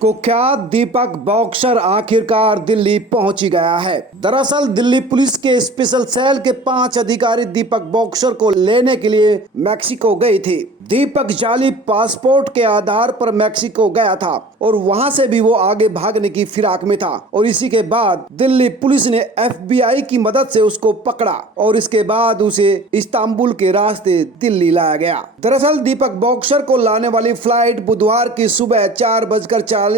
कुख्यात दीपक बॉक्सर आखिरकार दिल्ली पहुंच ही गया है। दरअसल दिल्ली पुलिस के स्पेशल सेल के 5 अधिकारी दीपक बॉक्सर को लेने के लिए मैक्सिको गए थे। दीपक जाली पासपोर्ट के आधार पर मैक्सिको गया था और वहां से भी वो आगे भागने की फिराक में था और इसी के बाद दिल्ली पुलिस ने FBI की मदद से उसको पकड़ा और इसके बाद उसे इस्तांबुल के रास्ते दिल्ली लाया गया। दरअसल दीपक बॉक्सर को लाने वाली फ्लाइट बुधवार की सुबह 4:40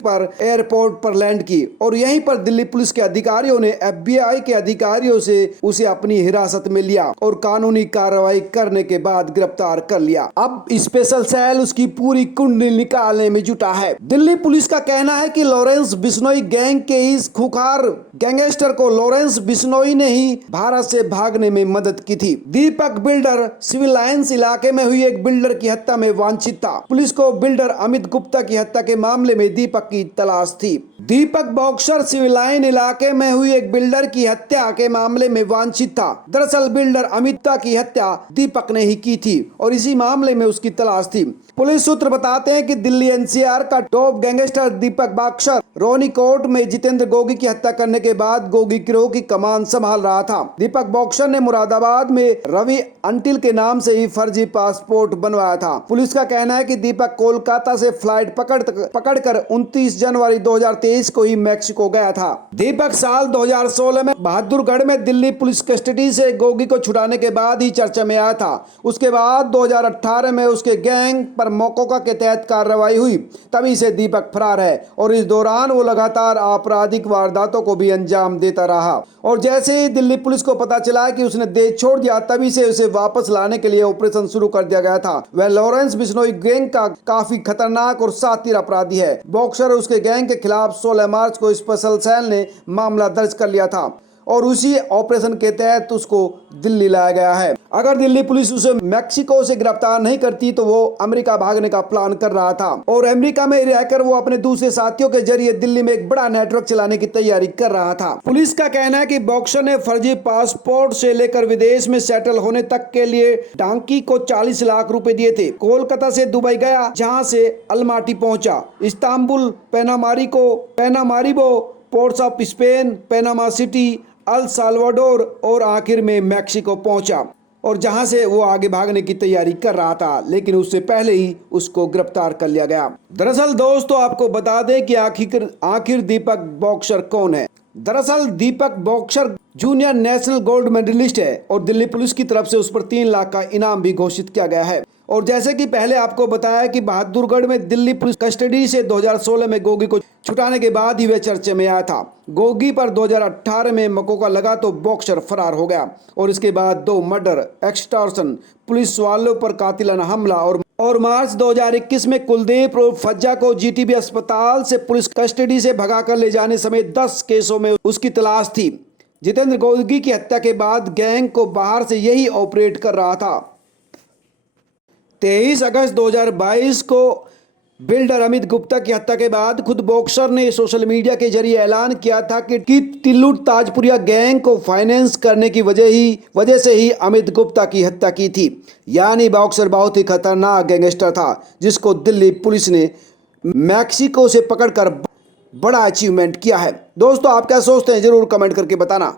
पर एयरपोर्ट पर लैंड की और यहीं पर दिल्ली पुलिस के अधिकारियों ने FBI के अधिकारियों से उसे अपनी हिरासत में लिया और कानूनी कार्रवाई करने के बाद गिरफ्तार कर लिया। अब स्पेशल सेल उसकी पूरी कुंडली निकालने में जुटा है। दिल्ली पुलिस का कहना है कि लॉरेंस बिश्नोई गैंग के इस खुखार गैंगस्टर को लॉरेंस बिश्नोई ने ही भारत से भागने में मदद की थी। दीपक बिल्डर सिविल लाइंस इलाके में हुई एक बिल्डर की हत्या में वांछित था। पुलिस को बिल्डर अमित गुप्ता की हत्या के मामले में दीपक की तलाश थी। दीपक बॉक्सर सिविल लाइन इलाके में हुई एक बिल्डर की हत्या के मामले में वांछित था। दरअसल बिल्डर अमिता की हत्या दीपक ने ही की थी और इसी मामले में उसकी तलाश थी। पुलिस सूत्र बताते हैं कि दिल्ली NCR का टॉप गैंगस्टर दीपक बॉक्सर रोनी कोर्ट में जितेंद्र गोगी की हत्या करने के बाद गोगी गिरोह की कमान संभाल रहा था। दीपक बॉक्सर ने मुरादाबाद में रवि अंटिल के नाम से ही फर्जी पासपोर्ट बनवाया था। पुलिस का कहना है कि दीपक कोलकाता से फ्लाइट पकड़कर 29 जनवरी 2023 को ही मैक्सिको गया था। दीपक साल 2016 में बहादुरगढ़ में दिल्ली पुलिस कस्टडी से गोगी को छुड़ाने के बाद ही चर्चा में आया था। उसके बाद 2018 में उसके गैंग पर मोकोका के तहत कार्रवाई हुई, तभी से दीपक फरार है और इस दौरान वो लगातार आपराधिक वारदातों को भी अंजाम देता रहा और जैसे ही दिल्ली पुलिस को पता चला कि उसने देश छोड़ दिया, तभी से उसे वापस लाने के लिए ऑपरेशन शुरू कर दिया गया था। वह लॉरेंस बिश्नोई गैंग का काफी खतरनाक और शातिर अपराधी है। बॉक्सर और उसके गैंग के खिलाफ 16 मार्च को स्पेशल सेल ने मामला दर्ज कर लिया था और उसी ऑपरेशन के तहत उसको दिल्ली लाया गया है। अगर दिल्ली पुलिस उसे मैक्सिको से गिरफ्तार नहीं करती तो वो अमेरिका भागने का प्लान कर रहा था और अमेरिका में रहकर वो अपने दूसरे साथियों के जरिए दिल्ली में एक बड़ा नेटवर्क चलाने की तैयारी कर रहा था। पुलिस का कहना है कि बॉक्सर ने फर्जी पासपोर्ट से लेकर विदेश में सेटल होने तक के लिए डांकी को 40 लाख रुपए दिए थे। कोलकाता से दुबई गया, जहाँ से अलमाटी पहुंचा, Istanbul, Paramaribo, ports of Spain, Panama City, El Salvador और आखिर में मैक्सिको पहुंचा और जहां से वो आगे भागने की तैयारी कर रहा था, लेकिन उससे पहले ही उसको गिरफ्तार कर लिया गया। दरअसल दोस्तों आपको बता दें कि आखिर दीपक बॉक्सर कौन है। दरअसल Deepak boxer junior national gold medallist है और दिल्ली पुलिस की तरफ से उस पर 3 लाख का इनाम भी घोषित किया गया है। और जैसे कि पहले आपको बताया कि बहादुरगढ़ में दिल्ली पुलिस कस्टडी से 2016 में गोगी को छुटाने के बाद ही वह चर्चे में आया था। गोगी पर 2018 में मकोका लगा तो बॉक्सर फरार हो गया और इसके बाद 2 मर्डर, एक्सटॉर्शन, पुलिस वालों पर कातिलाना हमला और मार्च 2021 में कुलदीप और फज्जा को GTB अस्पताल से पुलिस कस्टडी से भगाकर ले जाने समेत 10 केसों में उसकी तलाश थी। जितेंद्र गोगी की हत्या के बाद गैंग को बाहर से यही ऑपरेट कर रहा था। 23 अगस्त 2022 को बिल्डर अमित गुप्ता की हत्या के बाद खुद बॉक्सर ने सोशल मीडिया के जरिए ऐलान किया था कि तिल्लू ताजपुरिया गैंग को फाइनेंस करने की वजह से ही अमित गुप्ता की हत्या की थी। यानी बॉक्सर बहुत ही खतरनाक गैंगस्टर था जिसको दिल्ली पुलिस ने मैक्सिको से पकड़कर बड़ा अचीवमेंट किया है। दोस्तों आप क्या सोचते हैं, जरूर कमेंट करके बताना।